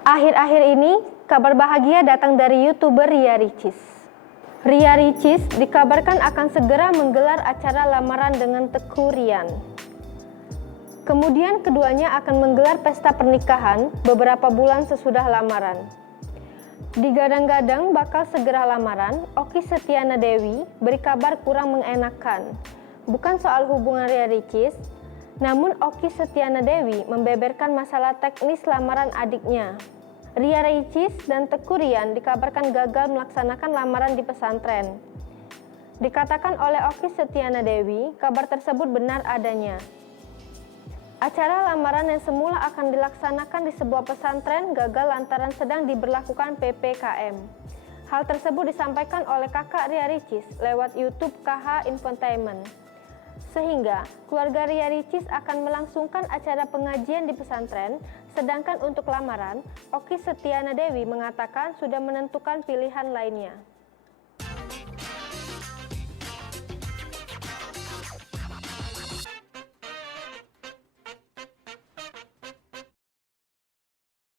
Akhir-akhir ini, kabar bahagia datang dari YouTuber Ria Ricis. Ria Ricis dikabarkan akan segera menggelar acara lamaran dengan Teuku Ryan. Kemudian keduanya akan menggelar pesta pernikahan beberapa bulan sesudah lamaran. Digadang-gadang bakal segera lamaran, Okky Setiana Dewi beri kabar kurang mengenakan. Bukan soal hubungan Ria Ricis, namun Okky Setiana Dewi membeberkan masalah teknis lamaran adiknya. Ria Ricis dan Teuku Ryan dikabarkan gagal melaksanakan lamaran di pesantren. Dikatakan oleh Okky Setiana Dewi, kabar tersebut benar adanya. Acara lamaran yang semula akan dilaksanakan di sebuah pesantren gagal lantaran sedang diberlakukan PPKM. Hal tersebut disampaikan oleh kakak Ria Ricis lewat YouTube KH Infotainment. Sehingga keluarga Ria Ricis akan melangsungkan acara pengajian di pesantren, sedangkan untuk lamaran, Okky Setiana Dewi mengatakan sudah menentukan pilihan lainnya.